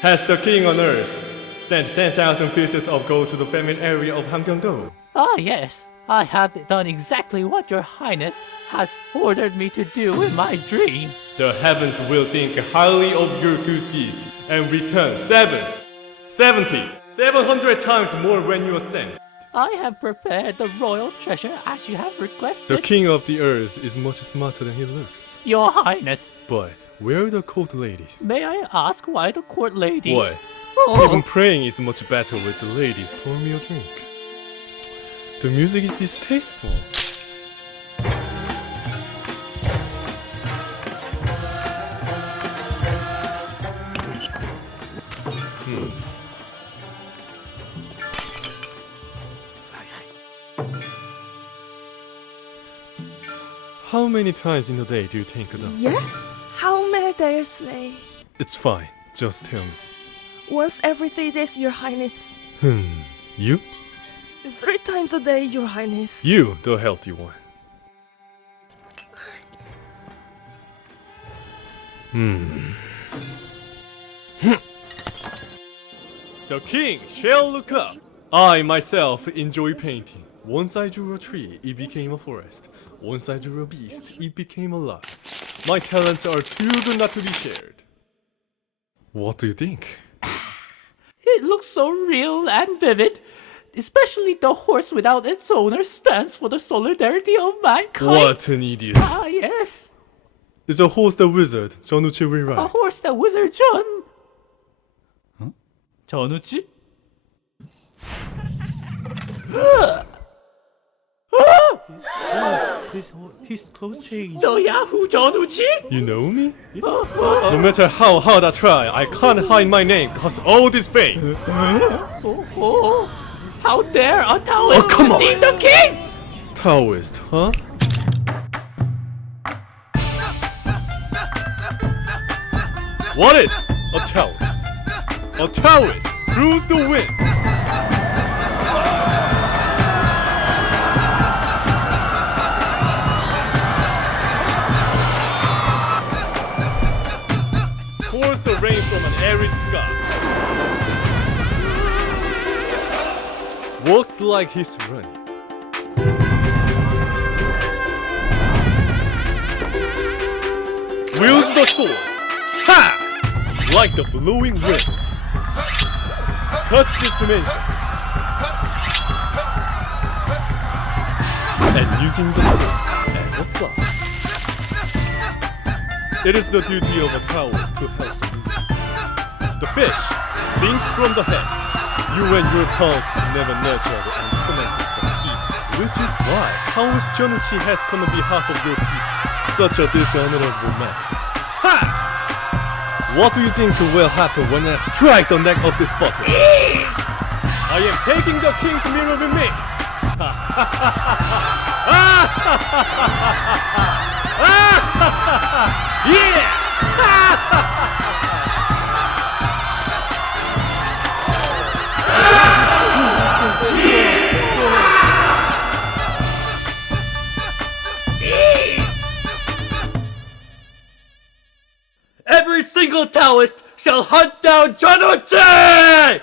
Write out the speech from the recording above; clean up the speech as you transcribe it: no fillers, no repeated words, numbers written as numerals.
Has the king on earth sent 10,000 pieces of gold to the famine area of Hamgyongdo? Ah, yes. I have done exactly what your highness has ordered me to do in my dream. The heavens will think highly of your good deeds and return 700 times more when you ascend. I have prepared the royal treasure as you have requested. The king of the earth is much smarter than he looks. Your highness, But where are the court ladies? may I ask why the court ladies? Why? Oh. Even praying is much better with the ladies. Pour me a drink. The music is distasteful. How many times in a day do you think of that? Yes? How many days a day? It's fine. Just tell me. Once every 3 days, Your Highness. You? 3 times a day, Your Highness. You, the healthy one. The king shall look up. I myself enjoy painting. Once I drew a tree, it became a forest. Once I drew a beast, it became a lion. My talents are too good not to be shared. What do you think? It looks so real and vivid. Especially the horse without its owner stands for the solidarity of mankind. What an idiot. Ah, yes. It's a horse the wizard, 전우치 will A ride. horse that wizard John. Huh? 전우치? His clothes changed. The Yahoo 전우치? You know me? No matter how hard I try, I can't hide my name because all this fame. Oh, how dare a Taoist come on. deceive the king? Taoist, huh? What is a Taoist? A Taoist rules the wind. Pours the rain from an arid sky. Walks like he's running. Wields the sword. Ha! Like the blowing wind. Cuts this dimension. And using the sword as a plow. It is the duty of a Taoist to help you. The fish stings from the head. You and your palms never nurtured and commented the heat, which is why Taoist Jonuchi has come on behalf of your people. Such a dishonorable matter. Ha! What do you think will happen when I strike the neck of this bottle? I am taking the king's mirror with me. Yeah! Every single Taoist shall hunt down 전우치!